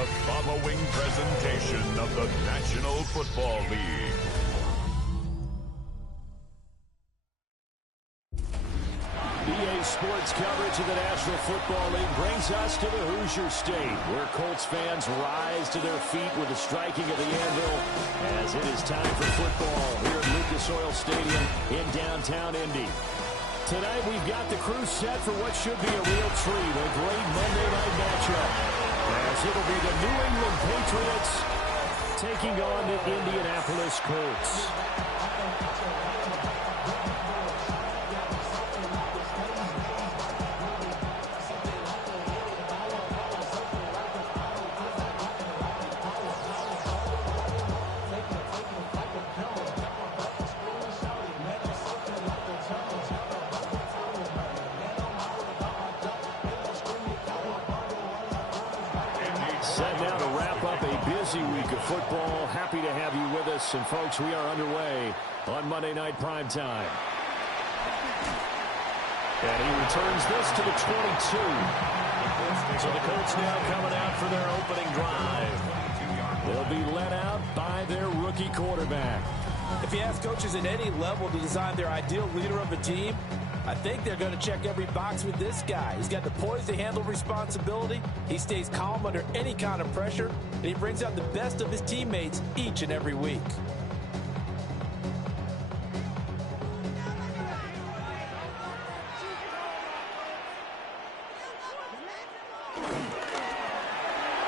the following presentation of the National Football League. EA Sports coverage of the National Football League brings us to the Hoosier State, where Colts fans rise to their feet with the striking of the anvil as it is time for football here at Lucas Oil Stadium in downtown Indy. Tonight we've got the crew set for what should be a real treat, a great Monday night matchup, as it'll be the New England Patriots taking on the Indianapolis Colts. Set now to wrap up a busy week of football. Happy to have you with us. And, folks, we are underway on Monday Night Primetime. And he returns this to the 22. So the Colts now coming out for their opening drive. They'll be led out by their rookie quarterback. If you ask coaches at any level to design their ideal leader of a team, I think they're going to check every box with this guy. He's got the poise to handle responsibility. He stays calm under any kind of pressure, and he brings out the best of his teammates each and every week.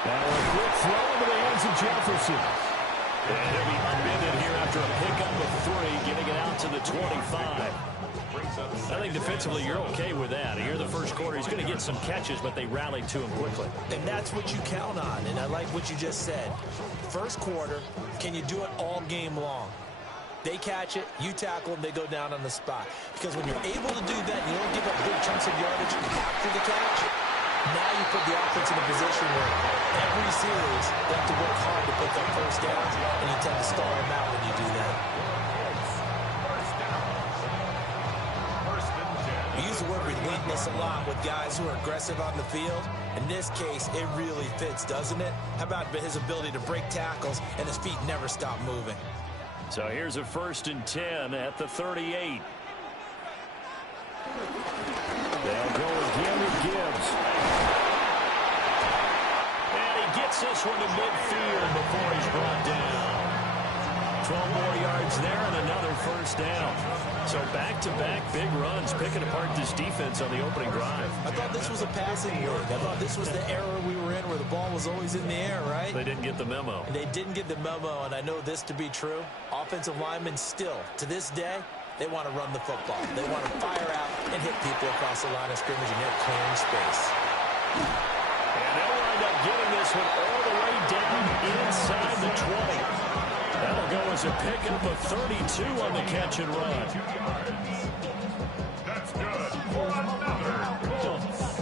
Now a quick throw into the hands of Jefferson. And he'll be unbended here after a pickup of 3, getting it out to the 25. I think defensively you're okay with that. Here in the first quarter, he's going to get some catches, but they rallied to him quickly. And that's what you count on, and I like what you just said. First quarter, can you do it all game long? They catch it, you tackle them, they go down on the spot. Because when you're able to do that, you don't give up big chunks of yardage after the catch. Now you put the offense in a position where every series they have to work hard to pick up first downs, and you tend to stall them out when you do that. We use the word relentless a lot with guys who are aggressive on the field. In this case, it really fits, doesn't it? How about his ability to break tackles and his feet never stop moving? So here's a 1st and 10 at the 38. They'll go again with Gibbs. And he gets this one to midfield before he's brought down. 12 more yards there and another first down. So back-to-back big runs, picking apart this defense on the opening drive. I thought this was a passing league. I thought this was the era we were in where the ball was always in the air, right? They didn't get the memo. They didn't get the memo, and I know this to be true. Offensive linemen still, to this day, they want to run the football. They want to fire out and hit people across the line of scrimmage, and they're clearing space. And they'll wind up getting this one all the way down inside the 20. That'll go as a pickup of 32 on the catch and run. That's good for another Colts.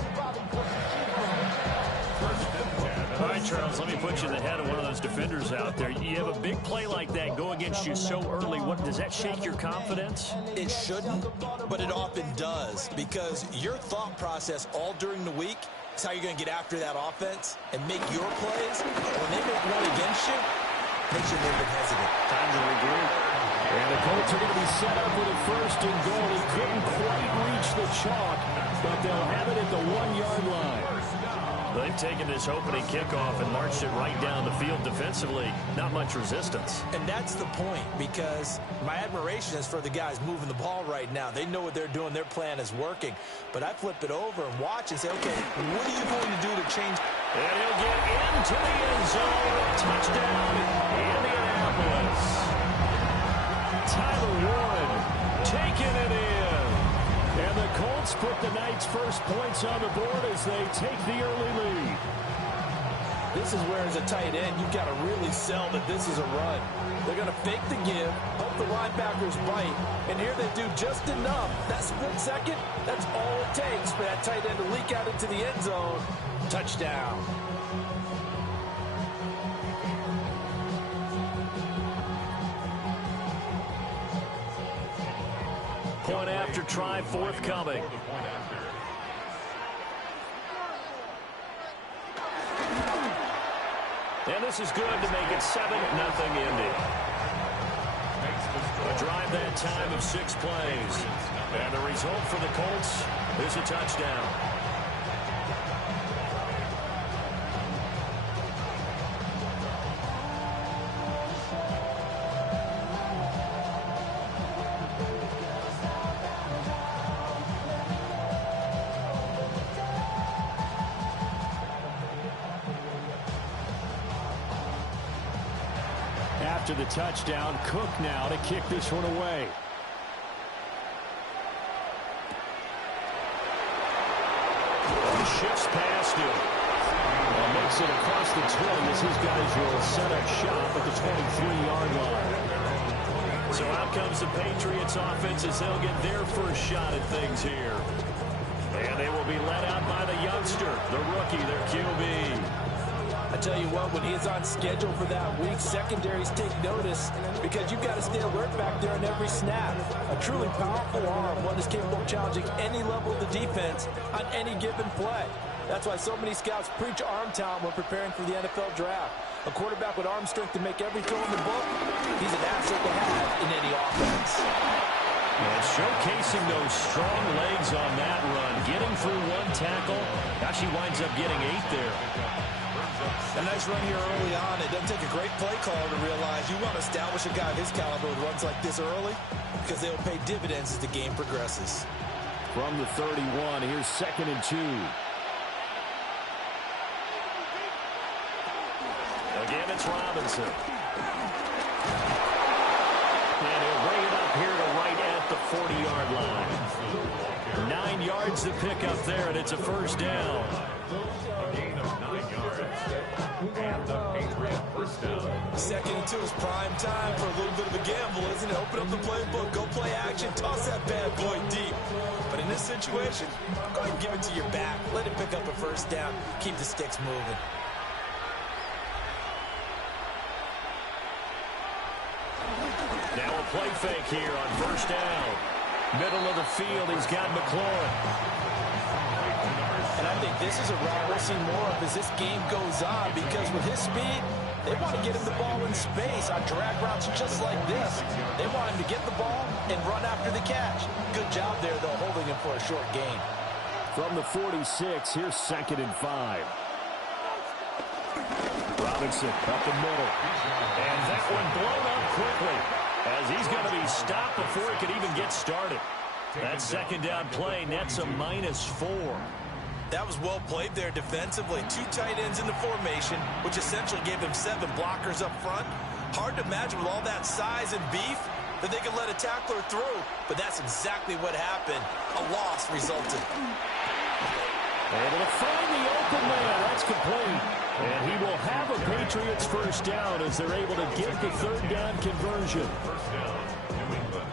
All right, Charles, let me put you in the head of one of those defenders out there. You have a big play like that go against you so early. What does that shake your confidence? It shouldn't, but it often does, because your thought process all during the week is how you're going to get after that offense and make your plays. When they make one against you, makes you a little bit hesitant. Time to regroup. And the Colts are going to be set up with a 1st and goal. He couldn't quite reach the chalk, but they'll have it at the 1-yard line. They've taken this opening kickoff and marched it right down the field defensively. Not much resistance. And that's the point, because my admiration is for the guys moving the ball right now. They know what they're doing. Their plan is working. But I flip it over and watch and say, okay, what are you going to do to change? And he'll get into the end zone. Touchdown, Indianapolis. Tyler Warren taking it in. And the Colts put the night's first points on the board as they take the early lead. This is where, as a tight end, you've got to really sell that this is a run. They're going to fake the give, hope the linebackers bite, and here they do just enough. That split second, that's all it takes for that tight end to leak out into the end zone. Touchdown. Point after try forthcoming. And this is good to make it 7-0 Indy. A drive that time of 6 plays. And the result for the Colts is a touchdown. After the touchdown, Cook now to kick this one away. He shifts past him. Makes it across the 20 as his guys will set up shop at the 23-yard line. So out comes the Patriots offense as they'll get their first shot at things here. And they will be led out by the youngster, the rookie, their QB. I tell you what, when he's on schedule for that week, secondaries take notice because you've got to stay alert back there on every snap. A truly powerful arm, one is capable of challenging any level of the defense on any given play. That's why so many scouts preach arm talent when preparing for the NFL draft. A quarterback with arm strength to make every throw in the book, he's an asset to have in any offense. And showcasing those strong legs on that run, getting through one tackle. Actually winds up getting 8 there. A nice run here early on. It doesn't take a great play caller to realize you want to establish a guy of his caliber with runs like this early because they'll pay dividends as the game progresses. From the 31, here's 2nd and 2. Again, it's Robinson. And he'll bring it up here to right at the 40-yard line. 9 yards to pick up there, and it's a first down. A gain of 9 yards. And the Patriot first down. 2nd and 2 is prime time for a little bit of a gamble, isn't it? Open up the playbook, go play action, toss that bad boy deep. But in this situation, go ahead and give it to your back. Let it pick up a first down. Keep the sticks moving. Now a play fake here on first down. Middle of the field, he's got McLaurin. And I think this is a route we'll see more of as this game goes on because with his speed, they want to get him the ball in space on drag routes just like this. They want him to get the ball and run after the catch. Good job there, though, holding him for a short gain. From the 46, here's 2nd and 5. Robinson up the middle. And that one blown up quickly as he's going to be stopped before he could even get started. That 2nd down play nets a -4. That was well played there defensively. 2 tight ends in the formation, which essentially gave them 7 blockers up front. Hard to imagine with all that size and beef that they could let a tackler through. But that's exactly what happened. A loss resulted. Able to find the open man. That's complete. And he will have a Patriots first down as they're able to get the 3rd down conversion. First down, New England.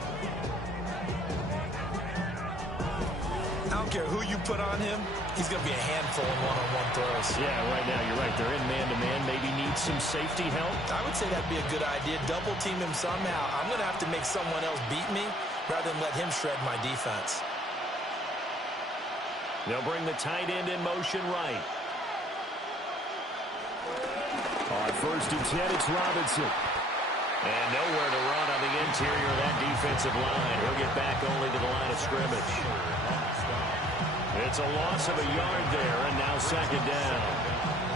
I don't care who you put on him. He's going to be a handful in one-on-one throws. Yeah, right now you're right. They're in man-to-man. Maybe need some safety help. I would say that'd be a good idea. Double team him somehow. I'm going to have to make someone else beat me rather than let him shred my defense. They'll bring the tight end in motion right. On 1st and 10, it's Robinson. And nowhere to run on the interior of that defensive line. He'll get back only to the line of scrimmage. It's a loss of a yard there, and now 2nd down.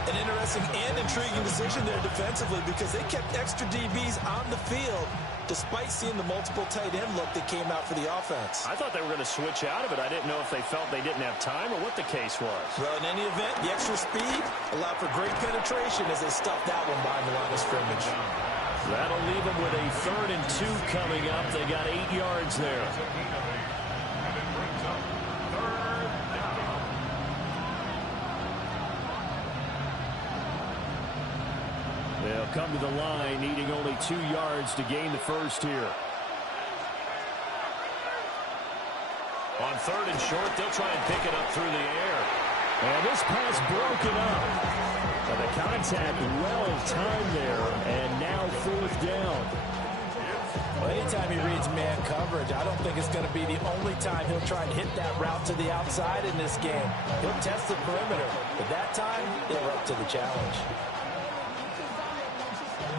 An interesting and intriguing decision there defensively because they kept extra DBs on the field despite seeing the multiple tight end look that came out for the offense. I thought they were going to switch out of it. I didn't know if they felt they didn't have time or what the case was. Well, in any event, the extra speed allowed for great penetration as they stuffed that one behind the line of scrimmage. That'll leave them with a 3rd and 2 coming up. They got 8 yards there. They'll come to the line, needing only 2 yards to gain the first here. On 3rd and short, they'll try and pick it up through the air. And this pass broken up. But the contact well timed there, and now 4th down. Well, anytime he reads man coverage, I don't think it's going to be the only time he'll try and hit that route to the outside in this game. He'll test the perimeter, but that time, they were up to the challenge.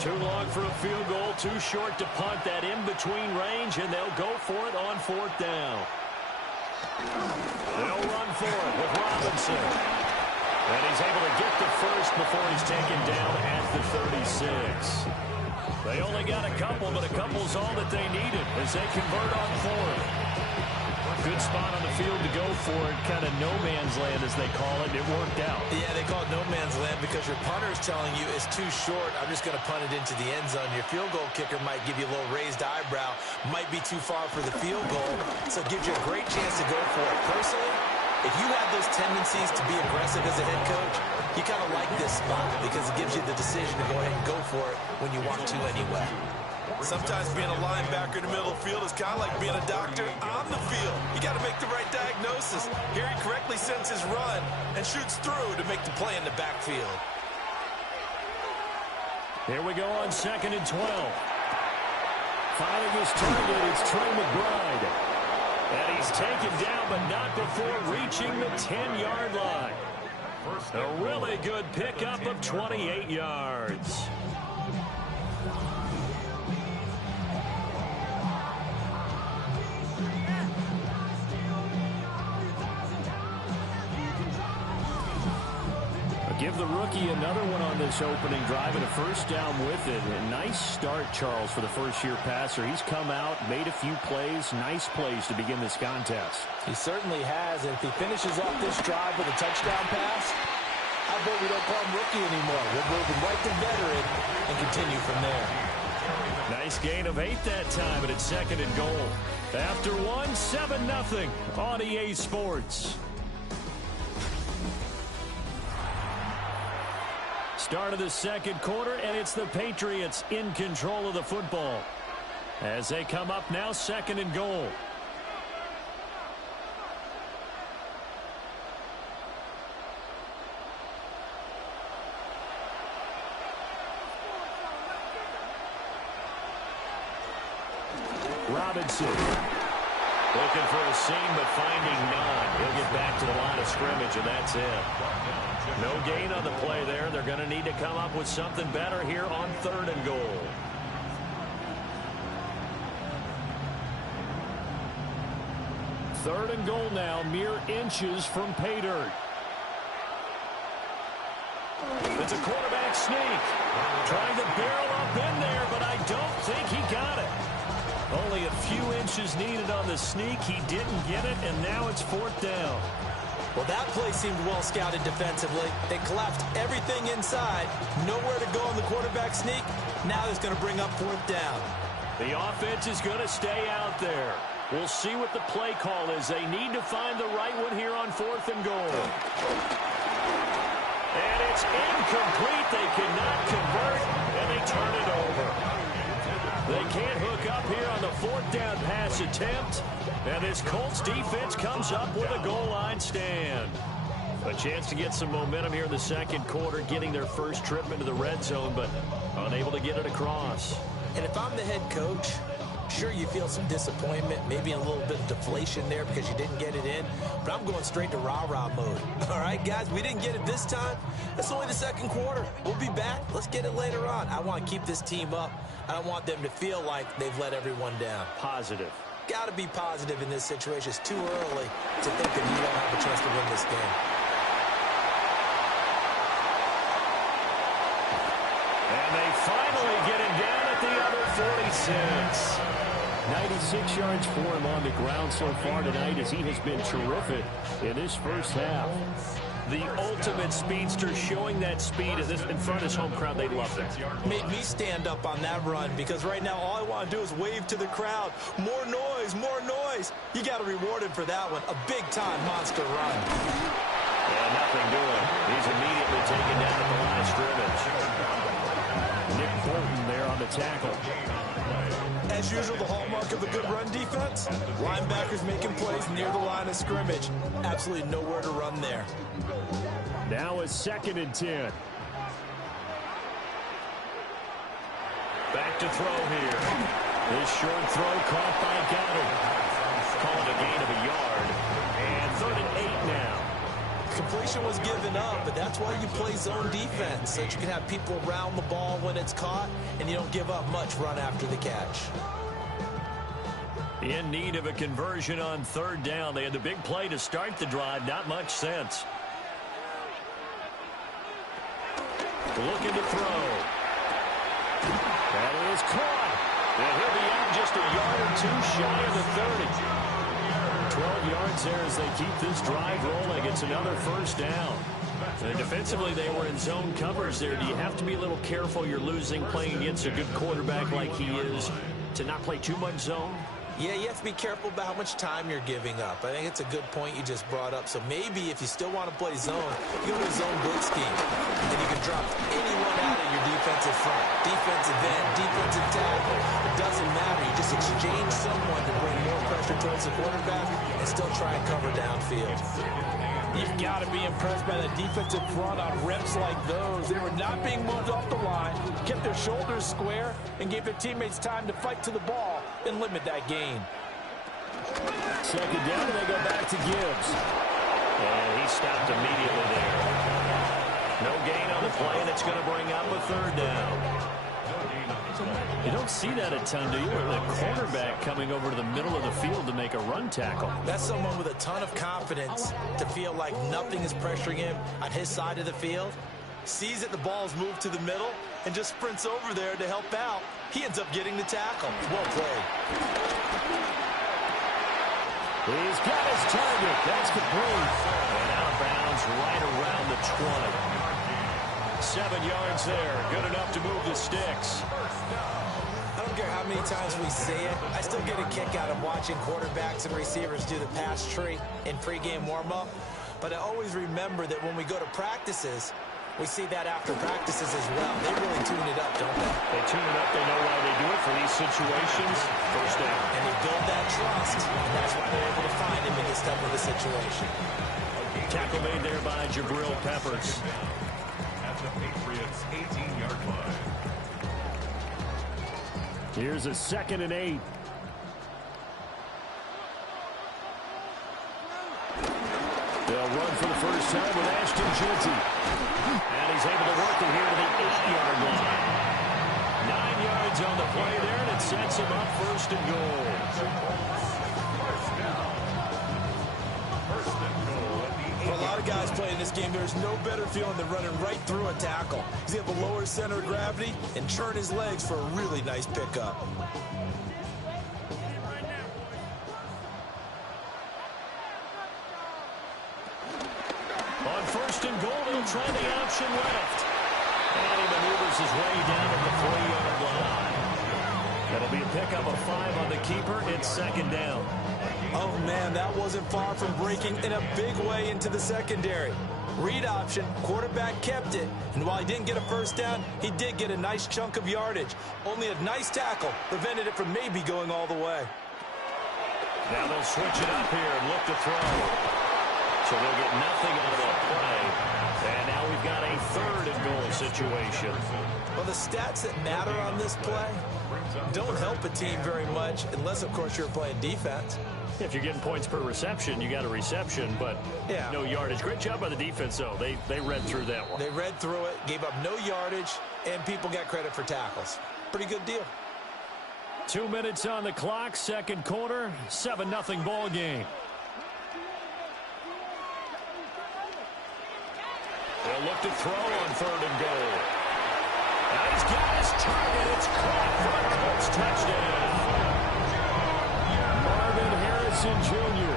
Too long for a field goal, too short to punt. That in-between range, and they'll go for it on 4th down. They'll run for it with Robinson. And he's able to get the first before he's taken down at the 36. They only got a couple, but a couple's all that they needed as they convert on 4th. Good spot on the field to go for it. Kind of no man's land, as they call it. It worked out. Yeah, they call it no man's land because your punter is telling you it's too short. I'm just going to punt it into the end zone. Your field goal kicker might give you a little raised eyebrow. Might be too far for the field goal. So it gives you a great chance to go for it. Personally, if you have those tendencies to be aggressive as a head coach, you kind of like this spot because it gives you the decision to go ahead and go for it when you want to anyway. Sometimes being a linebacker in the middle of the field is kind of like being a doctor on the field. You got to make the right diagnosis. Here he correctly sends his run and shoots through to make the play in the backfield. Here we go on 2nd and 12. Finding his target, it's Trey McBride. And he's taken down, but not before reaching the 10-yard line. A really good pickup of 28 yards. Give the rookie another one on this opening drive and a first down with it. A nice start, Charles, for the first-year passer. He's come out, made a few plays, nice plays to begin this contest. He certainly has, and if he finishes off this drive with a touchdown pass, I bet we don't call him rookie anymore. We'll move him right to veteran and continue from there. Nice gain of 8 that time, and it's 2nd and goal. After one, 7-0 on EA Sports. Start of the second quarter, and it's the Patriots in control of the football. As they come up now, 2nd and goal. Robinson looking for a seam, but finding none. He'll get back to the line of scrimmage, and that's it. No gain on the play there. They're going to need to come up with something better here on 3rd and goal. Third and goal now, mere inches from pay dirt. It's a quarterback sneak. Trying to barrel up in there, but I don't think he got it. Only a few inches needed on the sneak. He didn't get it, and now it's 4th down. Well, that play seemed well scouted defensively. They collapsed everything inside. Nowhere to go on the quarterback sneak. Now it's going to bring up 4th down. The offense is going to stay out there. We'll see what the play call is. They need to find the right one here on 4th and goal. And it's incomplete. They cannot convert, and they turn it over. They can't hook up here on the 4th down pass attempt. And this Colts defense comes up with a goal line stand. A chance to get some momentum here in the second quarter, getting their first trip into the red zone, but unable to get it across. And if I'm the head coach, sure, you feel some disappointment, maybe a little bit of deflation there because you didn't get it in, but I'm going straight to rah-rah mode. All right, guys, we didn't get it this time. That's only the second quarter. We'll be back. Let's get it later on. I want to keep this team up. I don't want them to feel like they've let everyone down. Positive. Got to be positive in this situation. It's too early to think that you don't have a chance to win this game. And they finally get him down at the other 46. 96 yards for him on the ground so far tonight as he has been terrific in this first half. The ultimate speedster, showing that speed in front of his home crowd. They loved it. Made me stand up on that run because right now all I want to do is wave to the crowd. More noise, more noise. You got to reward him for that one. A big-time monster run. Yeah, nothing doing. He's immediately taken down at the line of scrimmage. Nick Bolton there on the tackle. As usual, the hallmark of a good run defense, linebackers making plays near the line of scrimmage. Absolutely nowhere to run there. Now a 2nd and 10. Back to throw here. This short throw caught by Goddard. Call it a gain of a yard. And 3rd and 8 now. Completion separation was given up, but that's why you play zone defense, so that you can have people around the ball when it's caught, and you don't give up much run after the catch. In need of a conversion on third down. They had the big play to start the drive. Not much sense. Looking to throw. That is caught. And he'll be out just a yard or two shy of the 30. 12 yards there as they keep this drive rolling. It's another first down. And defensively, they were in zone covers there. Do you have to be a little careful? You're losing playing against a good quarterback like he is to not play too much zone? Yeah, you have to be careful about how much time you're giving up. I think it's a good point you just brought up. So maybe if you still want to play zone, you go to a zone blitz scheme. And you can drop anyone out of your defensive front, defensive end, defensive tackle. It doesn't matter. You just exchange someone to bring more pressure towards the quarterback and still try and cover downfield. You've got to be impressed by the defensive front on reps like those. They were not being moved off the line, kept their shoulders square, and gave their teammates time to fight to the ball and limit that gain. Second down, and they go back to Gibbs. And he stopped immediately there. No gain on the play, and it's going to bring up a third down. You don't see that a ton, do you? The quarterback coming over to the middle of the field to make a run tackle. That's someone with a ton of confidence to feel like nothing is pressuring him on his side of the field. Sees that the ball's moved to the middle and just sprints over there to help out. He ends up getting the tackle. Well played. He's got his target. That's complete. And out of bounds right around the 20. 7 yards there. Good enough to move the sticks. I don't care how many times we say it, I still get a kick out of watching quarterbacks and receivers do the pass tree in pregame warm-up. But I always remember that when we go to practices, we see that after practices as well. They really tune it up, don't they? They tune it up. They know why they do it for these situations. First down. And they build that trust, and that's why they're able to find him in this type of a situation. Tackle made there by Jabril Peppers. At the Patriots' 18-yard line. Here's a 2nd and 8. They'll run for the first time with Ashton Jeanty. And he's able to work it here to the 8-yard line. 9 yards on the play there, and it sets him up first and goal. For a lot of guys playing this game, there's no better feeling than running right through a tackle. He's able to lower his center of gravity and churn his legs for a really nice pickup. On first and goal, he'll try the option left. And he maneuvers his way down to the 3-yard line. That'll be a pickup of 5 on the keeper. It's 2nd down. Oh, man, that wasn't far from breaking in a big way into the secondary. Read option, quarterback kept it, and while he didn't get a first down, he did get a nice chunk of yardage. Only a nice tackle prevented it from maybe going all the way. Now they'll switch it up here and look to throw. So they'll get nothing out of that play. And now we've got a 3rd and goal situation. Well, the stats that matter on this play don't help a team very much unless, of course, you're playing defense. If you're getting points per reception, you got a reception, but no yardage. Great job by the defense, though. They read through that one. They read through it, gave up no yardage, and people got credit for tackles. Pretty good deal. 2 minutes on the clock, 2nd quarter, 7-0 ball game. They'll look to throw on 3rd and goal. Now he's got his target. It's caught for a Colts touchdown. Marvin Harrison Jr.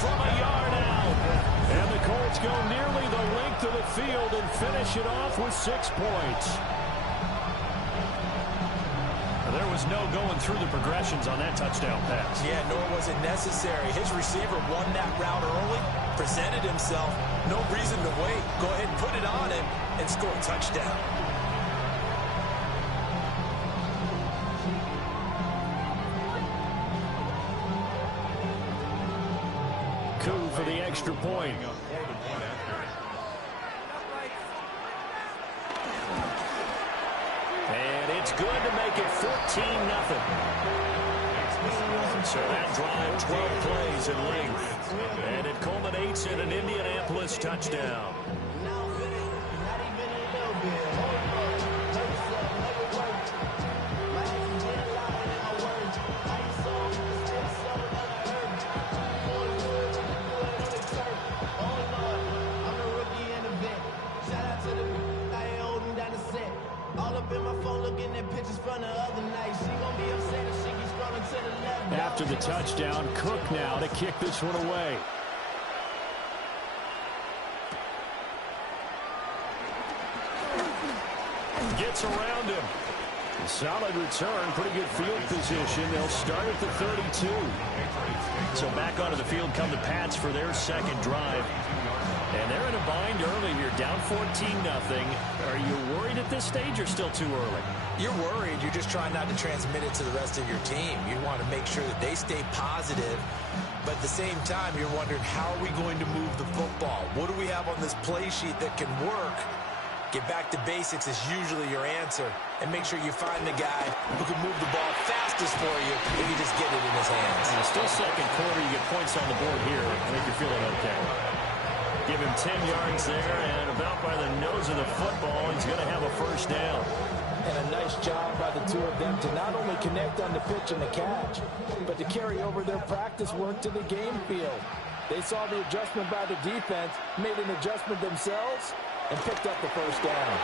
from a yard out. And the Colts go nearly the length of the field and finish it off with 6 points. There was no going through the progressions on that touchdown pass. Yeah, nor was it necessary. His receiver won that route early, presented himself. No reason to wait. Go ahead and put it on him and score a touchdown. Coup for the extra point. And it's good to make it 14-0. So that drive, 12 plays in length. And it culminates in an Indianapolis touchdown. After the touchdown, Cook now to kick this one away. Gets around him. Solid return, pretty good field position. They'll start at the 32. So back onto the field come the Pats for their second drive. And they're in a bind early here, down 14-0. Are you worried at this stage or still too early? You're worried. You're just trying not to transmit it to the rest of your team. You want to make sure that they stay positive. But at the same time, you're wondering, how are we going to move the football? What do we have on this play sheet that can work? Get back to basics is usually your answer. And make sure you find the guy who can move the ball fastest for you if you just get it in his hands. And still second quarter, you get points on the board here. I think you're feeling okay. Give him 10 yards there, and about by the nose of the football, he's going to have a first down. And a nice job by the two of them to not only connect on the pitch and the catch, but to carry over their practice work to the game field. They saw the adjustment by the defense, made an adjustment themselves, and picked up the first down.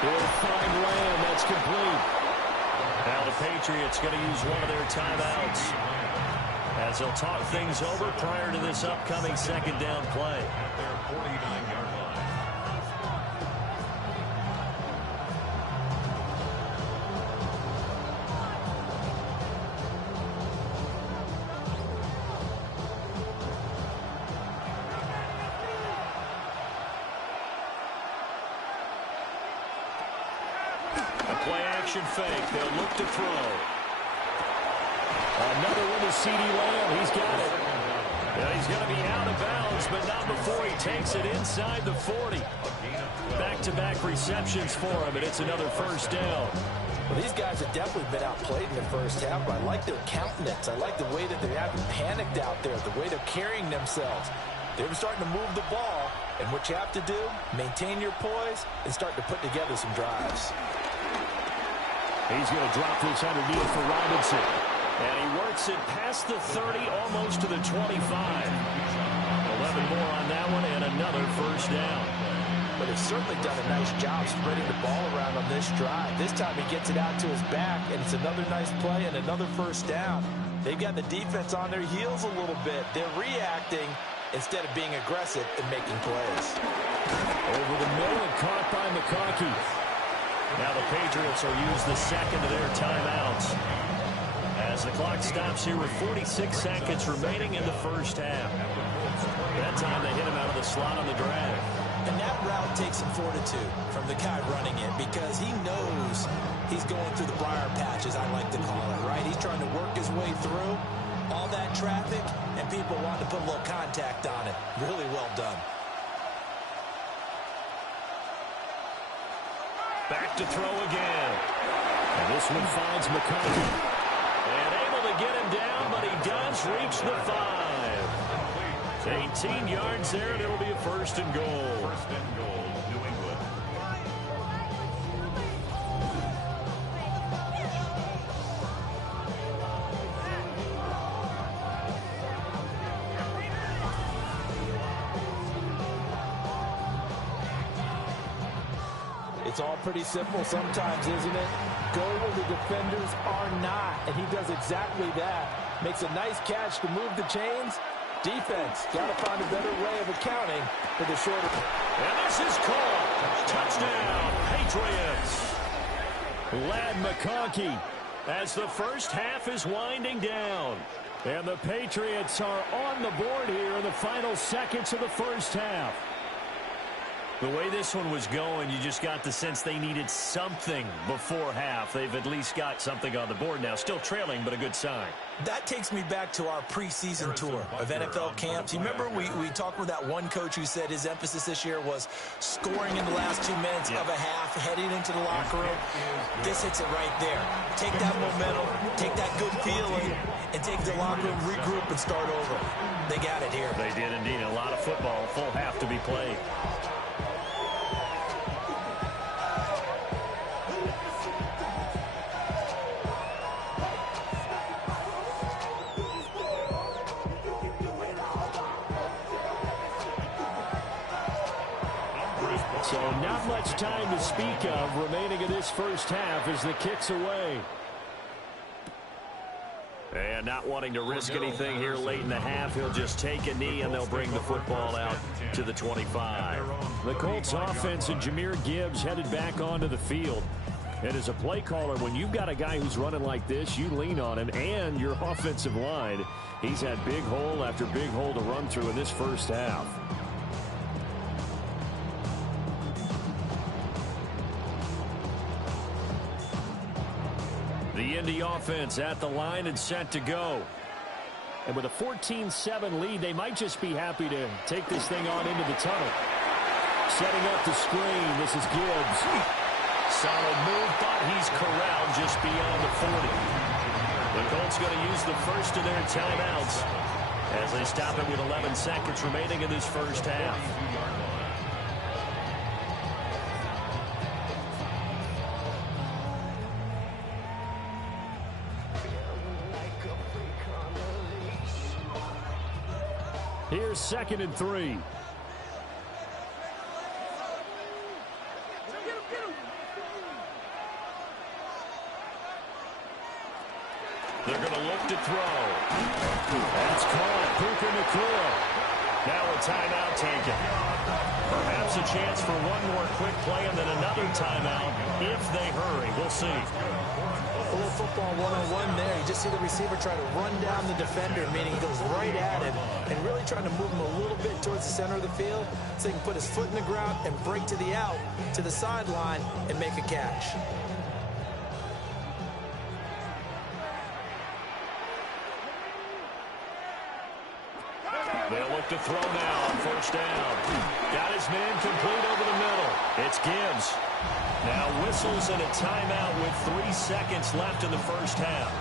He'll find Lamb. That's complete. Now the Patriots going to use one of their timeouts as they'll talk things over prior to this upcoming second down play. Their 49-yard line. Fake. They'll look to throw. Another one to C.D. Lamb. He's got it. Yeah, he's going to be out of bounds, but not before he takes it inside the 40. Back-to-back receptions for him, and it's another first down. Well, these guys have definitely been outplayed in the first half, but I like their countenance. I like the way that they haven't panicked out there, the way they're carrying themselves. They're starting to move the ball, and what you have to do, maintain your poise and start to put together some drives. He's going to drop this underneath for Robinson. And he works it past the 30, almost to the 25. 11 more on that one, and another first down. But they've certainly done a nice job spreading the ball around on this drive. This time he gets it out to his back, and it's another nice play and another first down. They've got the defense on their heels a little bit. They're reacting instead of being aggressive and making plays. Over the middle and caught by McConkey. Now the Patriots will use the second of their timeouts as the clock stops here with 46 seconds remaining in the first half. That time they hit him out of the slot on the drag. And that route takes some fortitude from the guy running it because he knows he's going through the briar patch, as I like to call it, right? He's trying to work his way through all that traffic, and people want to put a little contact on it. Really well done. Back to throw again. And this one finds McConkey. And able to get him down, but he does reach the 5. 18 yards there, and it'll be a first and goal. First and goal, New England. It's all pretty simple sometimes, isn't it? Go where the defenders are not, and he does exactly that. Makes a nice catch to move the chains. Defense, got to find a better way of accounting for the shorter. And this is Colt. Touchdown, Patriots. Ladd McConkey as the first half is winding down. And the Patriots are on the board here in the final seconds of the first half. The way this one was going, you just got the sense they needed something before half. They've at least got something on the board now. Still trailing, but a good sign. That takes me back to our preseason tour of NFL camps. You remember we talked with that one coach who said his emphasis this year was scoring in the last 2 minutes of a half, heading into the locker room. This hits it right there. Take that momentum, take that good feeling, and take the locker room, regroup, and start over. They got it here. They did indeed. A lot of football, full half to be played. So not much time to speak of remaining in this first half as the kick's away. And not wanting to risk anything here late in the half, he'll just take a knee and they'll bring the football out to the 25. The Colts offense and Jahmyr Gibbs headed back onto the field. And as a play caller, when you've got a guy who's running like this, you lean on him and your offensive line. He's had big hole after big hole to run through in this first half. The Indy offense at the line and set to go. And with a 14-7 lead, they might just be happy to take this thing on into the tunnel. Setting up the screen, this is Gibbs. Solid move, but he's corralled just beyond the 40. The Colts going to use the first of their timeouts as they stop it with 11 seconds remaining in this first half. Here's 2nd and 3. They're going to look to throw. That's caught. Puka Nacua. Now a timeout taken. Perhaps a chance for one more quick play and then another timeout if they hurry. We'll see. A little football 101 there. You just see the receiver try to run down the defender, meaning he goes right at him and really trying to move him a little bit towards the center of the field so he can put his foot in the ground and break to the out, to the sideline, and make a catch. They'll look to throw now on first down. Got his man complete over the middle. It's Gibbs. Now whistles and a timeout with 3 seconds left in the first half.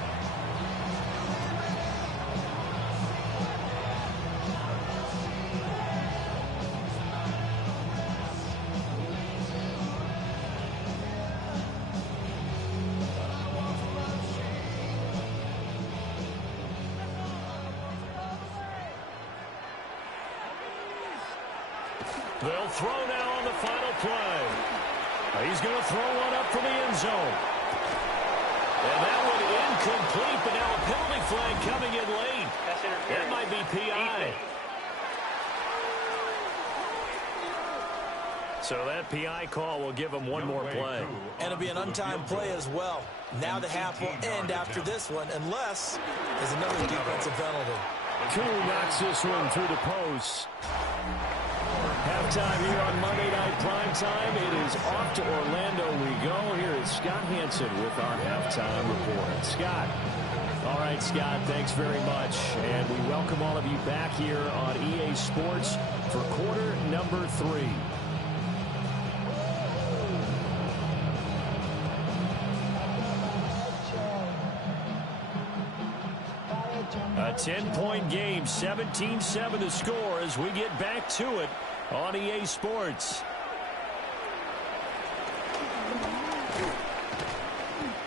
They'll throw now on the final play. He's going to throw one up for the end zone. And that one incomplete, but now a penalty flag coming in late. That might be PI. So that PI call will give him one more play. And it'll be an untimed play as well. Now the half will end after this one, unless there's another defensive penalty. Koo knocks this one through the post. Halftime here on Monday Night Primetime. It is off to Orlando we go. Here is Scott Hansen with our halftime report. Scott. All right, Scott, thanks very much. And we welcome all of you back here on EA Sports for quarter number 3. A 10-point game, 17-7 to score as we get back to it on EA Sports.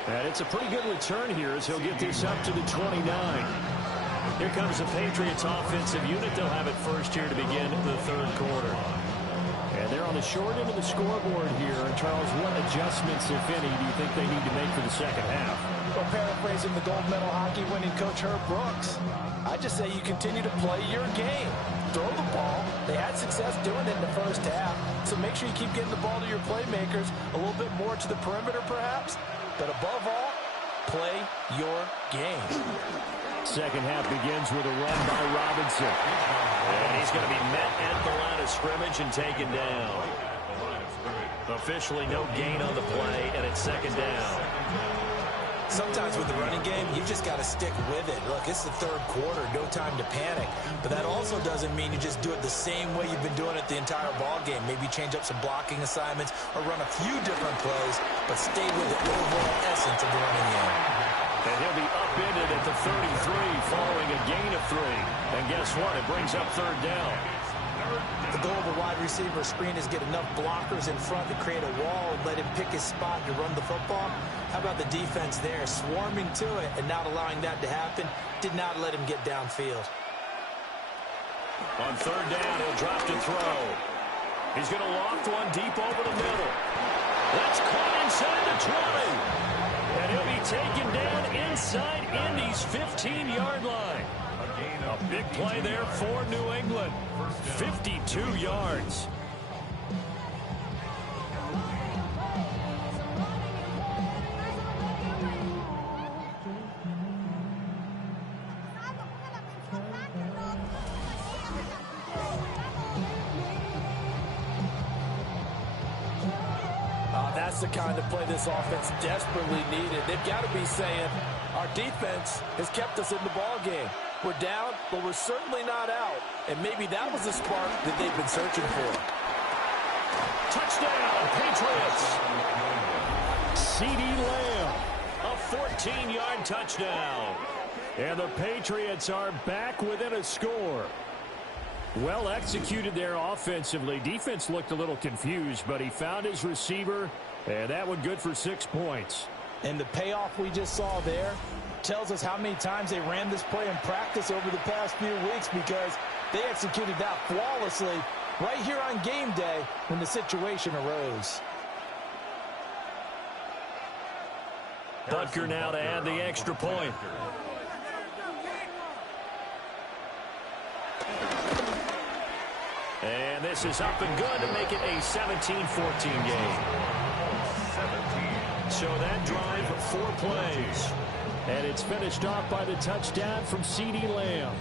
And it's a pretty good return here as he'll get this up to the 29. Here comes the Patriots offensive unit. They'll have it first here to begin the third quarter. And they're on the short end of the scoreboard here. Charles, what adjustments, if any, do you think they need to make for the second half? Well, paraphrasing the gold medal hockey winning coach Herb Brooks, I just say you continue to play your game. Throw the ball. They had success doing it in the first half, so make sure you keep getting the ball to your playmakers, a little bit more to the perimeter perhaps, but above all, play your game. Second half begins with a run by Robinson. And he's going to be met at the line of scrimmage and taken down. Officially no gain on the play, and it's second down. Sometimes with the running game, you just got to stick with it. Look, it's the third quarter, no time to panic. But that also doesn't mean you just do it the same way you've been doing it the entire ball game. Maybe change up some blocking assignments or run a few different plays, but stay with the overall essence of the running game. And he'll be up suspended at the 33 following a gain of 3. And guess what? It brings up third down. The goal of a wide receiver screen is get enough blockers in front to create a wall and let him pick his spot to run the football. How about the defense there, swarming to it and not allowing that to happen? Did not let him get downfield. On third down, he'll drop to throw. He's going to loft one deep over the middle. That's caught inside the 20. And he'll be taken down inside Indy's 15-yard line. A big play there for New England. 52 yards. That's the kind of play this offense desperately needed. They've got to be saying, our defense has kept us in the ball game. We're down, but we're certainly not out. And maybe that was the spark that they've been searching for. Touchdown, Patriots. CeeDee Lamb, a 14-yard touchdown. And the Patriots are back within a score. Well executed there offensively. Defense looked a little confused, but he found his receiver, and that one good for 6 points. And the payoff we just saw there tells us how many times they ran this play in practice over the past few weeks, because they executed that flawlessly right here on game day when the situation arose. Butker now to add the extra point. And this is up and good to make it a 17-14 game. So that drive, 4 plays. And it's finished off by the touchdown from CeeDee Lamb.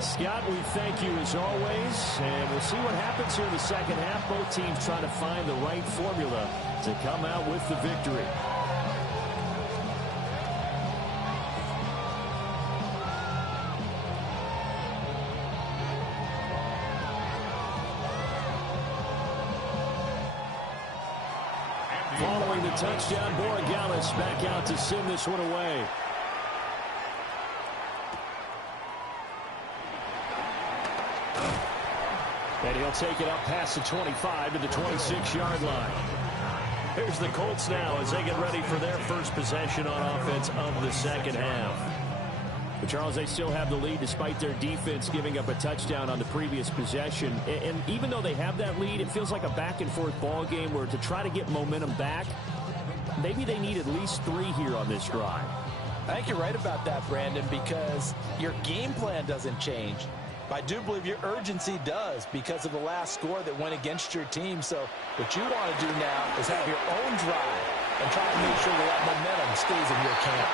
Scott, we thank you as always. And we'll see what happens here in the second half. Both teams trying to find the right formula to come out with the victory. Following the touchdown, Borregales back out to send this one away. And he'll take it up past the 25 to the 26-yard line. Here's the Colts now as they get ready for their first possession on offense of the second half. But Charles, they still have the lead despite their defense giving up a touchdown on the previous possession. And even though they have that lead, it feels like a back-and-forth ball game where to try to get momentum back, maybe they need at least 3 here on this drive. I think you're right about that, Brandon, because your game plan doesn't change. I do believe your urgency does because of the last score that went against your team. So what you want to do now is have your own drive and try to make sure that momentum stays in your camp.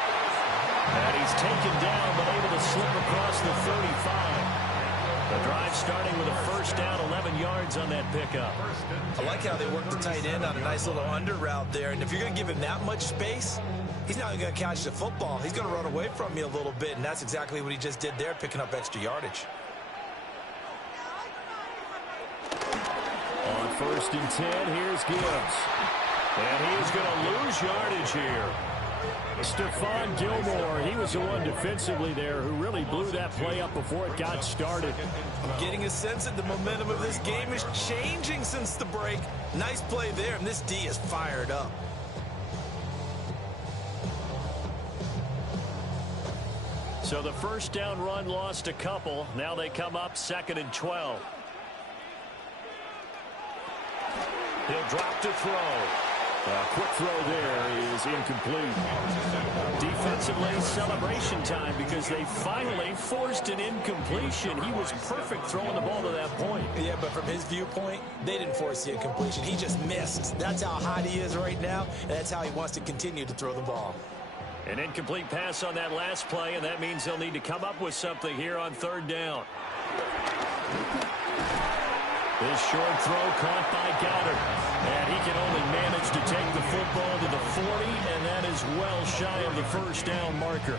And he's taken down, but able to slip across the 35. The drive starting with a first down, 11 yards on that pickup. I like how they work the tight end on a nice little under route there. And if you're going to give him that much space, he's not going to catch the football. He's going to run away from you a little bit, and that's exactly what he just did there, picking up extra yardage. On 1st and 10, here's Gibbs. And he is going to lose yardage here. Stephon Gilmore, he was the one defensively there who really blew that play up before it got started. I'm getting a sense that the momentum of this game is changing since the break. Nice play there, and this D is fired up. So the first down run lost a couple. Now they come up 2nd and 12. He'll drop to throw. A quick throw there is incomplete. Defensively, celebration time because they finally forced an incompletion. He was perfect throwing the ball to that point. Yeah, but from his viewpoint, they didn't force the incompletion. He just missed. That's how hot he is right now, and that's how he wants to continue to throw the ball. An incomplete pass on that last play, and that means they'll need to come up with something here on 3rd down. This short throw caught by Goddard. And he can only manage to take the football to the 40, and that is well shy of the first down marker.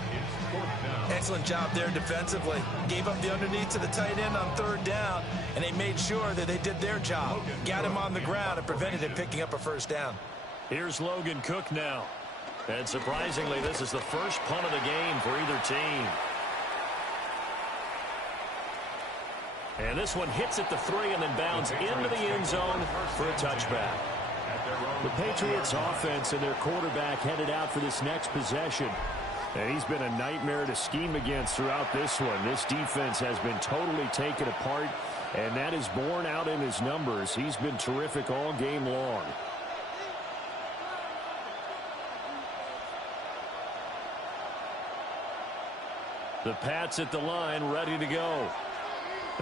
Excellent job there defensively. Gave up the underneath to the tight end on 3rd down, and they made sure that they did their job. Got him on the ground and prevented him picking up a first down. Here's Logan Cook now. And surprisingly, this is the first punt of the game for either team. And this one hits at the 3 and then bounds into the end zone for a touchback. The Patriots offense and their quarterback headed out for this next possession. And he's been a nightmare to scheme against throughout this one. This defense has been totally taken apart, and that is borne out in his numbers. He's been terrific all game long. The Pats at the line, ready to go.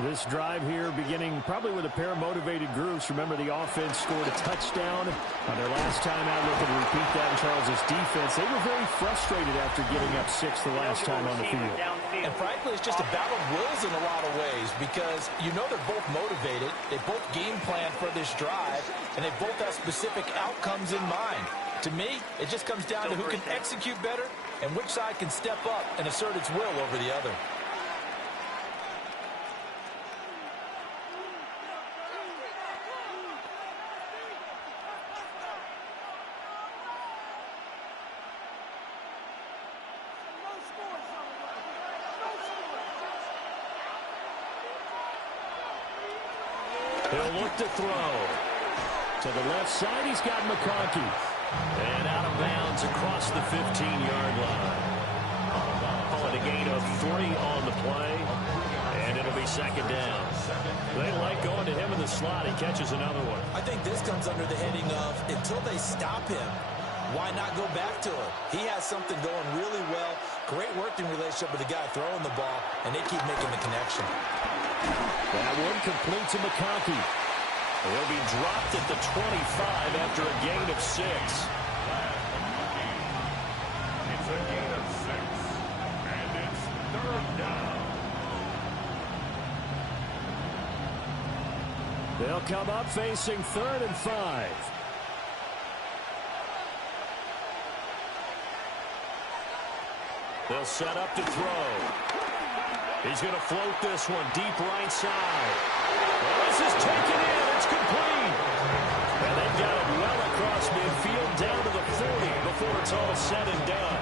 This drive here beginning probably with a pair of motivated groups. Remember, the offense scored a touchdown on their last time out. Looking to repeat that in Charles' defense. They were very frustrated after giving up 6 the last time on the field. And frankly, it's just a battle of wills in a lot of ways, because you know they're both motivated. They both game plan for this drive, and they both have specific outcomes in mind. To me, it just comes down to who can execute better and which side can step up and assert its will over the other. He'll look to throw. To the left side, he's got McConkey. And out of bounds across the 15-yard line. Call it a gain of 3 on the play. And it'll be second down. They like going to him in the slot. He catches another one. I think this comes under the heading of, until they stop him, why not go back to him? He has something going really well. Great working relationship with the guy throwing the ball, and they keep making the connection. That one complete to McConkey. He'll be dropped at the 25 after a gain of 6. It's a gain of 6, and it's 3rd down. They'll come up facing 3rd and 5. They'll set up to throw. He's going to float this one deep right side. Well, this is taken in. It's complete. And they've got it well across midfield down to the 40 before it's all said and done.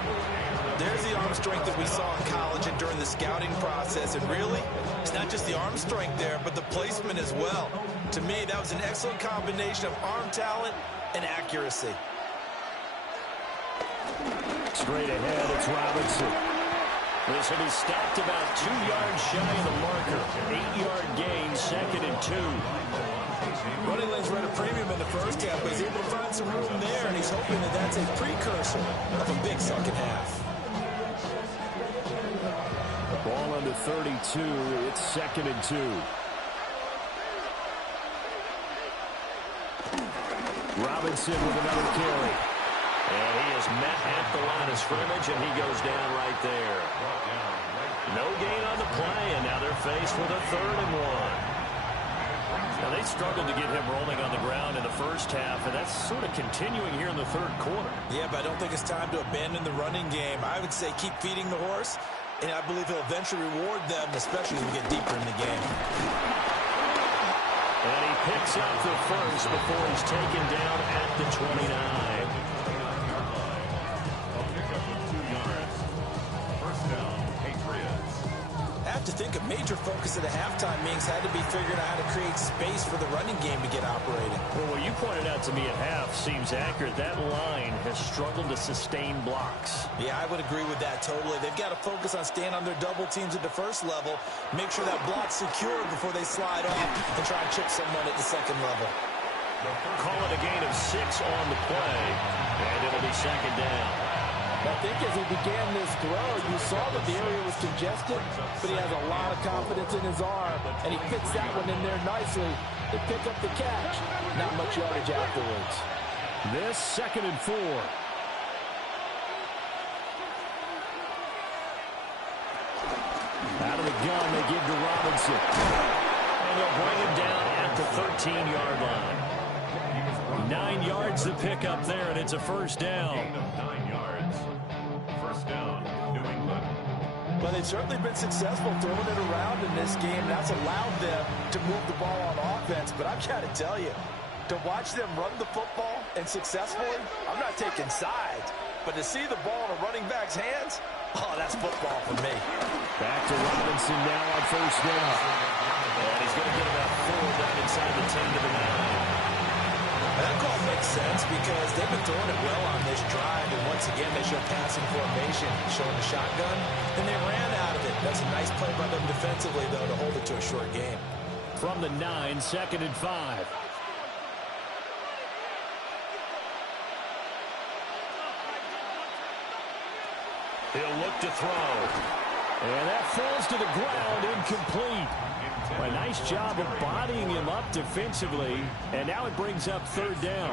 There's the arm strength that we saw in college and during the scouting process. And really, it's not just the arm strength there, but the placement as well. To me, that was an excellent combination of arm talent and accuracy. Straight ahead, it's Robinson. This will be stopped about 2 yards shy of the marker. 8-yard gain, 2nd and 2. Running lanes were at a premium in the first half, but he's able to find some room there, and he's hoping that that's a precursor of a big second half. Ball under 32. It's 2nd and 2. Robinson with another carry. And he is met at the line of scrimmage, and he goes down right there. No gain on the play, and now they're faced with a 3rd and 1. Now, they struggled to get him rolling on the ground in the first half, and that's sort of continuing here in the 3rd quarter. Yeah, but I don't think it's time to abandon the running game. I would say keep feeding the horse, and I believe he'll eventually reward them, especially as we get deeper in the game. And he picks up the first before he's taken down at the 29. I have to think a major focus of the halftime meetings had to be figuring out how to create space for the running game to get operating. Well, what you pointed out to me at half seems accurate. That line has struggled to sustain blocks. Yeah, I would agree with that totally. They've got to focus on staying on their double teams at the first level, make sure that block's secure before they slide off and try and chip someone at the second level. Call it a gain of 6 on the play, and it'll be second down. I think as he began this throw, you saw that the area was congested, but he has a lot of confidence in his arm, and he fits that one in there nicely to pick up the catch. Not much yardage afterwards. This 2nd and 4. Out of the gun, they give to Robinson. And they'll bring him down at the 13-yard line. 9 yards to pick up there, and it's a first down. 9 yards. First down, New England. But they've certainly been successful throwing it around in this game. That's allowed them to move the ball on offense. But I've got to tell you, to watch them run the football and successfully, I'm not taking sides. But to see the ball in a running back's hands, oh, that's football for me. Back to Robinson now on first down. And he's going to get about 4 down inside the 10 to the 9. That call makes sense because they've been throwing it well on this drive, and once again they show passing formation, showing the shotgun, and they ran out of it. That's a nice play by them defensively, though, to hold it to a short game. From the 9, 2nd and 5. He'll look to throw. And that falls to the ground, incomplete. A nice job of bodying him up defensively, and now it brings up 3rd down.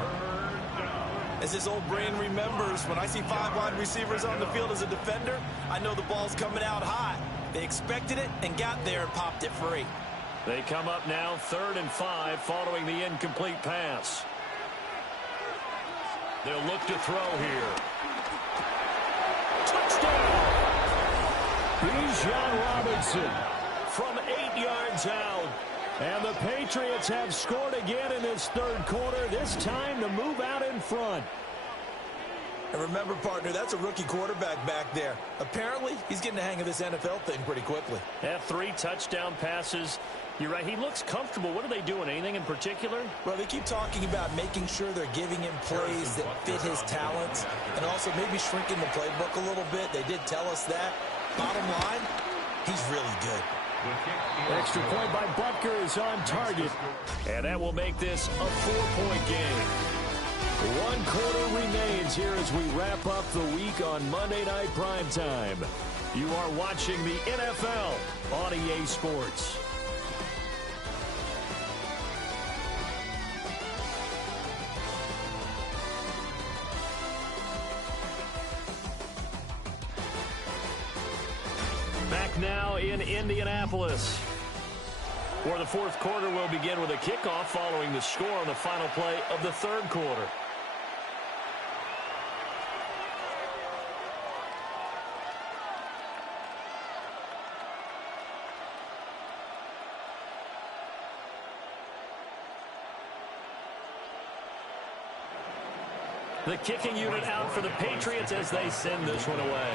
As his old brain remembers, when I see 5 wide receivers on the field as a defender, I know the ball's coming out hot. They expected it and got there and popped it free. They come up now 3rd and 5 following the incomplete pass. They'll look to throw here. Touchdown! Bijan Robinson from 8 yards out. And the Patriots have scored again in this 3rd quarter, this time to move out in front. And remember, partner, that's a rookie quarterback back there. Apparently, he's getting the hang of this NFL thing pretty quickly. Yeah, 3 touchdown passes. You're right, he looks comfortable. What are they doing? Anything in particular? Well, they keep talking about making sure they're giving him plays that fit his talents and also maybe shrinking the playbook a little bit. They did tell us that. Bottom line, he's really good. Extra point by Butker is on target. And that will make this a 4-point game. 1 quarter remains here as we wrap up the week on Monday Night Primetime. You are watching the NFL on EA Sports. Back now in Indianapolis, where the 4th quarter will begin with a kickoff following the score on the final play of the 3rd quarter. The kicking unit out for the Patriots as they send this one away.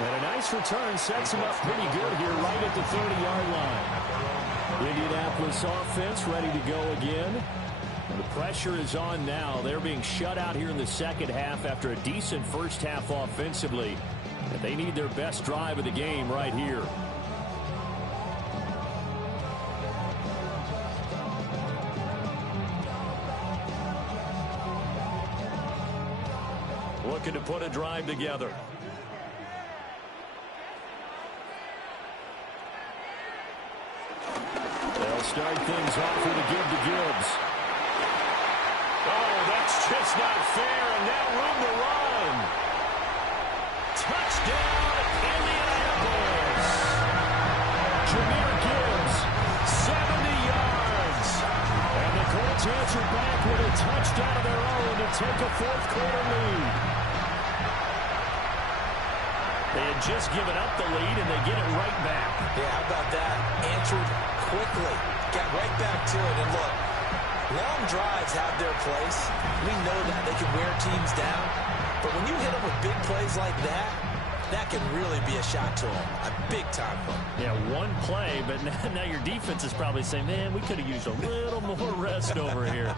And a nice return sets him up pretty good here right at the 30-yard line. Indianapolis offense ready to go again. And the pressure is on now. They're being shut out here in the 2nd half after a decent first half offensively. And they need their best drive of the game right here. Looking to put a drive together. They'll start things off with a give to Gibbs. Oh, that's just not fair, and now room to run. Touchdown, Indianapolis. Jahmyr Gibbs, 70 yards. And the Colts answer back with a touchdown of their own to take a 4th quarter lead. They had just given up the lead, and they get it right back. Yeah, how about that? Answered quickly. Got right back to it. And look, long drives have their place. We know that. They can wear teams down. But when you hit them with big plays like that, that can really be a shot to them. A big-time one. Yeah, 1 play, but now your defense is probably saying, man, we could have used a little more rest over here.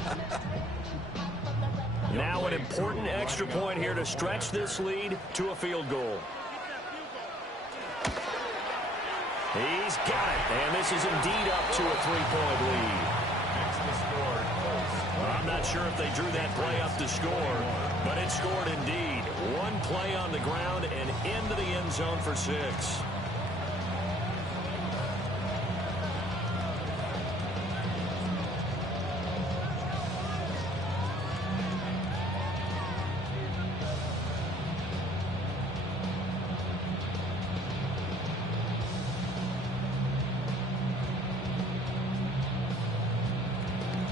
Now an important extra point here to stretch this lead to a field goal. He's got it, and this is indeed up to a 3-point lead. I'm not sure if they drew that play up to score, but it scored indeed. 1 play on the ground and into the end zone for 6.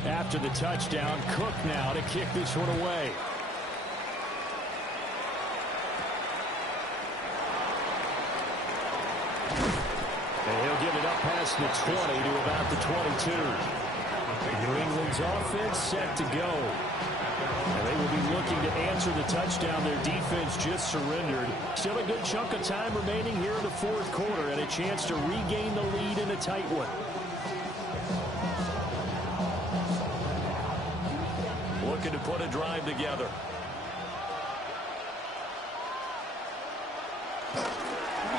After the touchdown, Cook now to kick this one away. And he'll give it up past the 20 to about the 22. New England's offense set to go. And they will be looking to answer the touchdown their defense just surrendered. Still a good chunk of time remaining here in the fourth quarter and a chance to regain the lead in a tight one. Looking to put a drive together.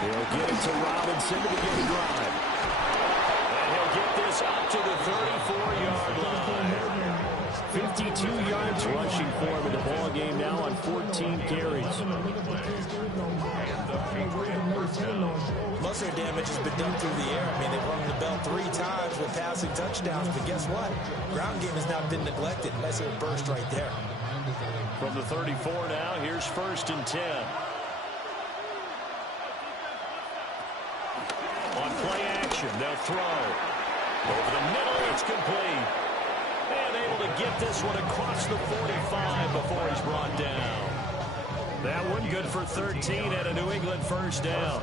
He'll get it to Robinson to begin the drive. And he'll get this up to the 34-yard line. 52 yards rushing for him in the ball game now on 14 carries. Most of their damage has been done through the air. I mean, they've rung the bell 3 times with passing touchdowns, but guess what? Ground game has not been neglected. Nice little burst right there. From the 34 now, here's 1st and 10. On play action, they'll throw. Over the middle, it's complete. And able to get this one across the 45 before he's brought down. That one good for 13 at a New England first down.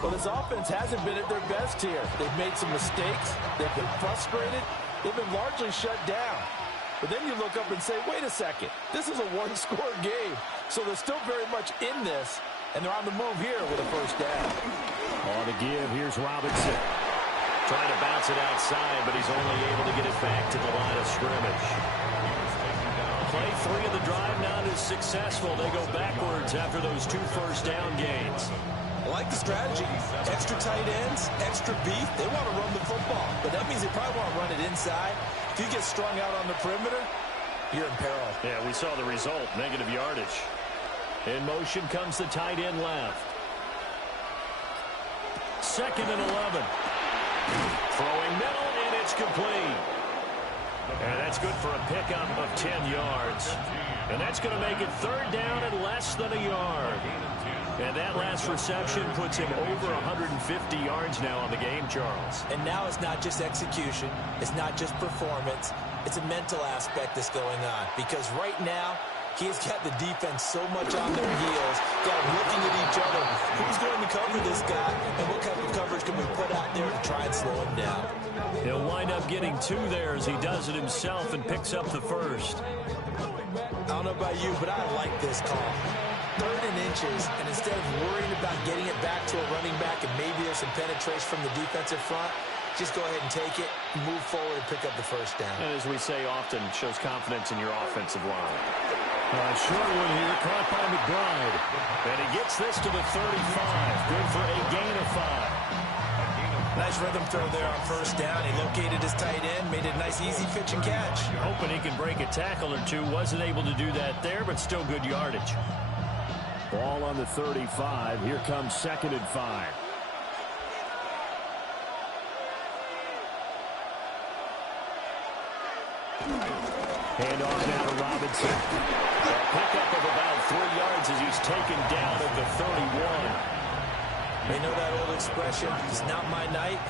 Well, this offense hasn't been at their best here. They've made some mistakes. They've been frustrated. They've been largely shut down. But then you look up and say, wait a second, this is a one-score game. So they're still very much in this, and they're on the move here with a first down. On the give, here's Robinson. Trying to bounce it outside, but he's only able to get it back to the line of scrimmage. Play 3 of the drive not as successful. They go backwards after those 2 first-down gains. I like the strategy. Extra tight ends, extra beef. They want to run the football, but that means they probably want to run it inside. If you get strung out on the perimeter, you're in peril. Yeah, we saw the result, negative yardage. In motion comes the tight end left. 2nd and 11. Throwing middle, and it's complete. And that's good for a pickup of 10 yards. And that's going to make it 3rd down and less than a yard. And that last reception puts him over 150 yards now on the game, Charles. And now it's not just execution. It's not just performance. It's a mental aspect that's going on. Because right now, he's got the defense so much on their heels. Got them looking at each other. Who's going to cover this guy? And what kind of coverage can we put out there to try and slow him down? He'll wind up getting 2 there as he does it himself and picks up the first. I don't know about you, but I like this call. 3rd and inches, and instead of worrying about getting it back to a running back and maybe there's some penetration from the defensive front, just go ahead and take it, move forward, and pick up the first down. And as we say often, it shows confidence in your offensive line. Short one here, caught by McBride. And he gets this to the 35. Good for a gain of 5. Nice rhythm throw there on first down. He located his tight end, made it a nice easy pitch and catch. Hoping he can break a tackle or two. Wasn't able to do that there, but still good yardage. Ball on the 35. Here comes 2nd and 5. Handoff now to Robinson. A pickup of about 3 yards as he's taken down at the 31. You know that old expression, it's not my night?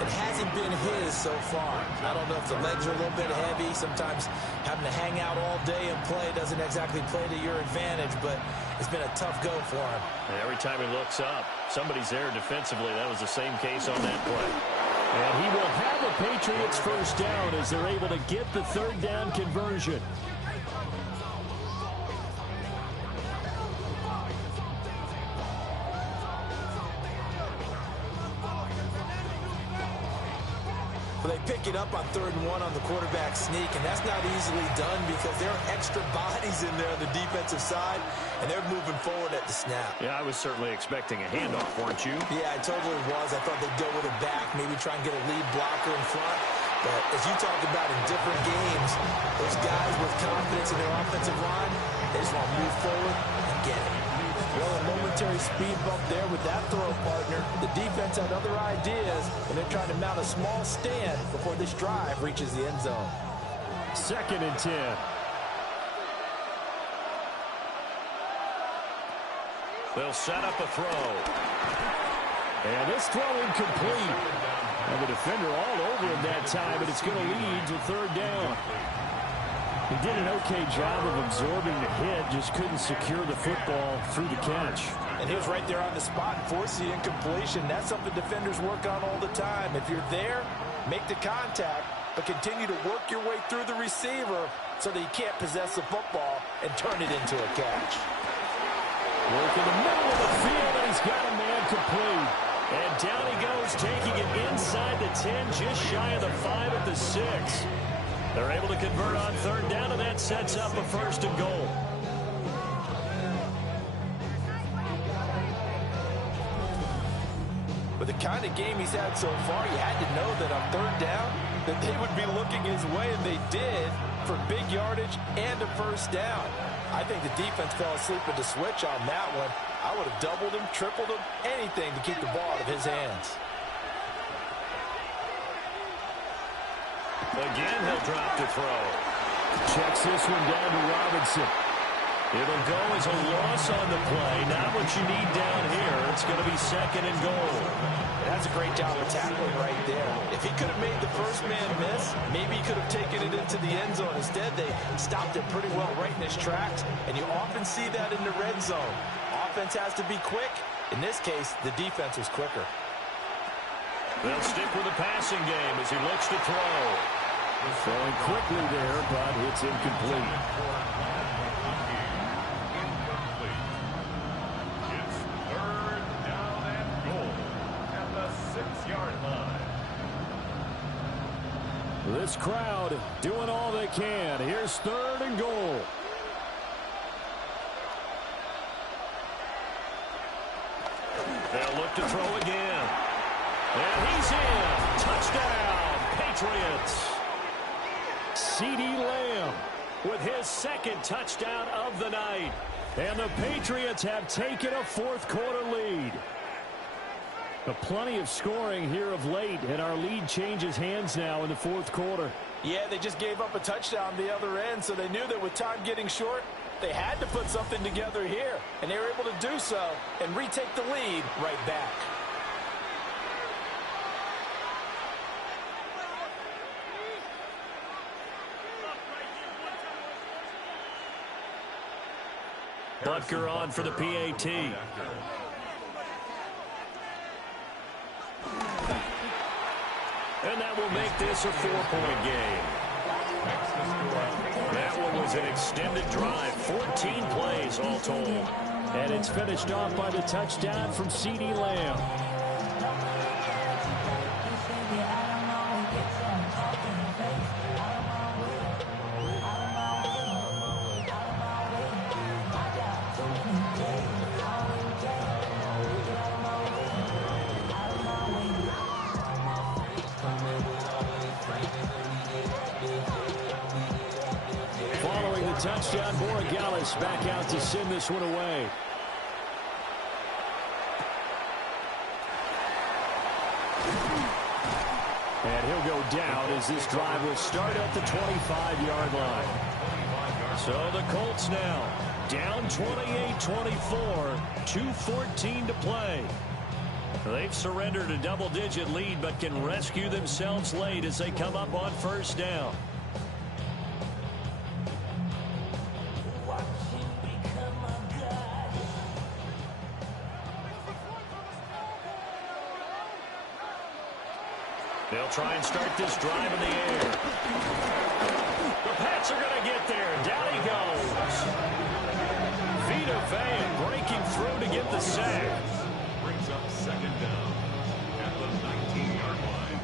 It hasn't been his so far. I don't know if the legs are a little bit heavy. Sometimes having to hang out all day and play doesn't exactly play to your advantage, but it's been a tough go for him. And every time he looks up, somebody's there defensively. That was the same case on that play. And he will have a Patriots first down as they're able to get the 3rd down conversion. They pick it up on 3rd and 1 on the quarterback sneak, and that's not easily done because there are extra bodies in there on the defensive side, and they're moving forward at the snap. Yeah, I was certainly expecting a handoff, weren't you? Yeah, I totally was. I thought they'd go with it back, maybe try and get a lead blocker in front. But as you talk about in different games, those guys with confidence in their offensive line, they just want to move forward and get it. Well, a momentary speed bump there with that throw, partner. The defense had other ideas, and they're trying to mount a small stand before this drive reaches the end zone. 2nd and 10. They'll set up a throw. And this throw incomplete. And the defender all over him that time, but it's going to lead to 3rd down. He did an okay job of absorbing the hit, just couldn't secure the football through the catch. And he was right there on the spot and forced the incompletion. That's something defenders work on all the time. If you're there, make the contact, but continue to work your way through the receiver so that you can't possess the football and turn it into a catch. Work in the middle of the field, and he's got a man complete. And down he goes, taking it inside the 10, just shy of the 5 at the 6. They're able to convert on third down, and that sets up a 1st and goal. With the kind of game he's had so far, you had to know that on third down that they would be looking his way, and they did, for big yardage and a 1st down. I think the defense fell asleep at the switch on that one. I would have doubled him, tripled him, anything to keep the ball out of his hands. Again, he'll drop to throw. Checks this one down to Robinson. It'll go as a loss on the play. Not what you need down here. It's going to be 2nd and goal. That's a great job of tackling right there. If he could have made the first man miss, maybe he could have taken it into the end zone. Instead, they stopped it pretty well right in his tracks, and you often see that in the red zone. Offense has to be quick. In this case, the defense was quicker. They'll stick with the passing game as he looks to throw. Throwing quickly there, but it's incomplete. It's 3rd down and goal at the 6-yard line. This crowd doing all they can. Here's 3rd and goal. They'll look to throw again. And he's in. Touchdown, Patriots. C.D. Lamb with his 2nd touchdown of the night. And the Patriots have taken a 4th quarter lead. But plenty of scoring here of late, and our lead changes hands now in the 4th quarter. Yeah, they just gave up a touchdown the other end, so they knew that with time getting short, they had to put something together here. And they were able to do so and retake the lead right back. Butker on for the PAT. And that will make this a 4-point game. That one was an extended drive, 14 plays all told. And it's finished off by the touchdown from C.D. Lamb. Touchdown, Borregales back out to send this one away. And he'll go down as this drive will start at the 25-yard line. So the Colts now down 28-24, 2:14 to play. They've surrendered a double-digit lead but can rescue themselves late as they come up on 1st down. They'll try and start this drive in the air. The Pats are going to get there. Down he goes. Vita Vea breaking through to get the sack. Brings up 2nd down at the 19-yard line.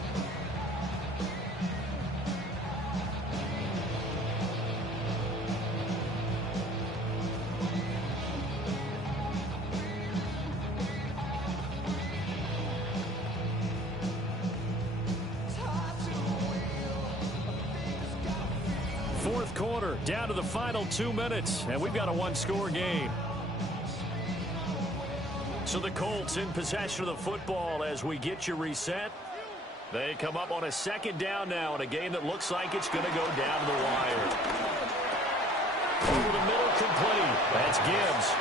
Quarter down to the final 2 minutes, and we've got a 1-score game. So the Colts in possession of the football as we get you reset. They come up on a 2nd down now in a game that looks like it's going to go down to the wire. Over the middle, complete. That's Gibbs.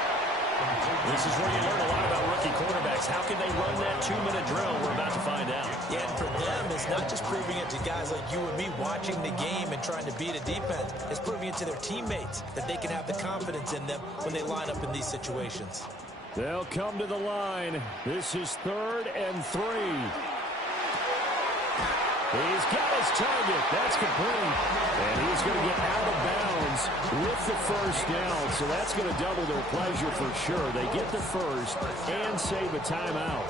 This is where you learn a lot about rookie quarterbacks. How can they run that 2-minute drill? We're about to find out. Yeah, and for them, it's not just proving it to guys like you and me watching the game and trying to beat a defense. It's proving it to their teammates that they can have the confidence in them when they line up in these situations. They'll come to the line. This is 3rd and 3. He's got his target. That's complete. And he's going to get out of bounds with the first down. So that's going to double their pleasure for sure. They get the first and save a timeout.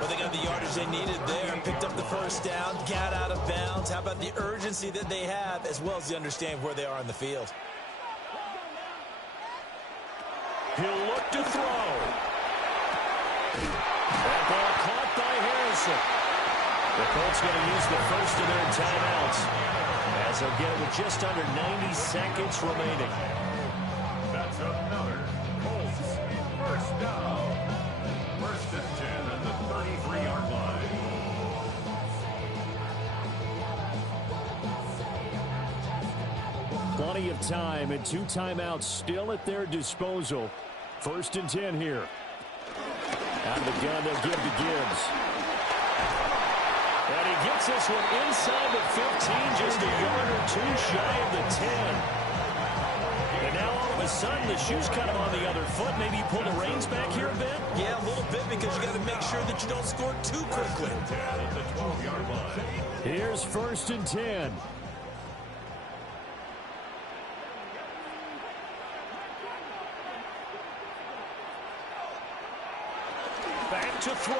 Well, they got the yardage they needed there. Picked up the first down. Got out of bounds. How about the urgency that they have as well as the understanding where they are on the field? He'll look to throw. That ball caught by Harrison. The Colts going to use the first of their timeouts as they'll get it with just under 90 seconds remaining. That's another Colts first down. 1st and 10 at the 33-yard line. Plenty of time and 2 timeouts still at their disposal. 1st and 10 here. Out of the gun, they'll give to Gibbs. And he gets this one inside the 15, just a yard or 2 shy of the 10. And now all of a sudden, the shoe's kind of on the other foot. Maybe you pull the reins back here a bit? Yeah, a little bit because you got to make sure that you don't score too quickly. At the 12-yard line. Here's 1st and 10. Back to throw.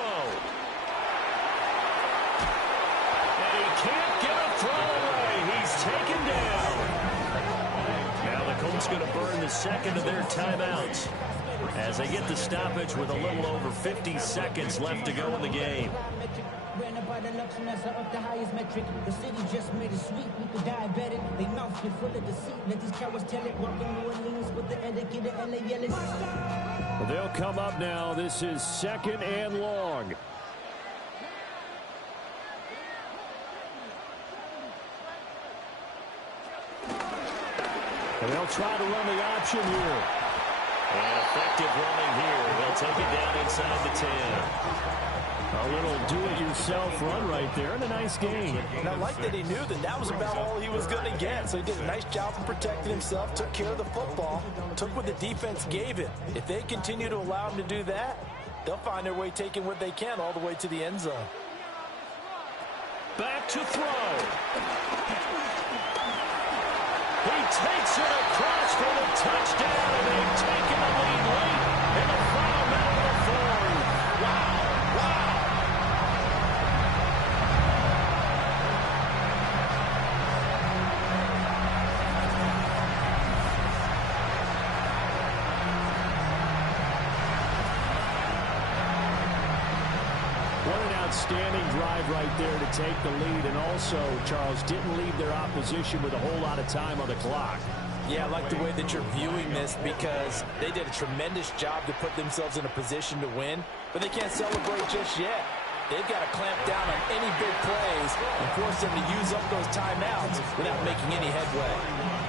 And he can't get a throw away. He's taken down. Now the Colts going to burn the second of their timeouts as they get the stoppage with a little over 50 seconds left to go in the game. The highest metric. The city just made it sweet. People diabetic. They mouths get full of deceit. Let these cowards tell it. Walking New Orleans with the etiquette of LA yelling. Well, they'll come up now. This is 2nd and long. And they'll try to run the option here. And effective running here. They'll take it down inside the 10. A little do-it-yourself run right there, and a nice gain. And I like that he knew that that was about all he was going to get. So he did a nice job of protecting himself, took care of the football, took what the defense gave him. If they continue to allow him to do that, they'll find their way taking what they can all the way to the end zone. Back to throw. He takes it across for the touchdown, and they've taken the lead late in the final minute of the 4th. Wow. Outstanding drive right there to take the lead, and also, Charles, didn't leave their opposition with a whole lot of time on the clock. Yeah, I like the way that you're viewing this because they did a tremendous job to put themselves in a position to win, but they can't celebrate just yet. They've got to clamp down on any big plays and force them to use up those timeouts without making any headway.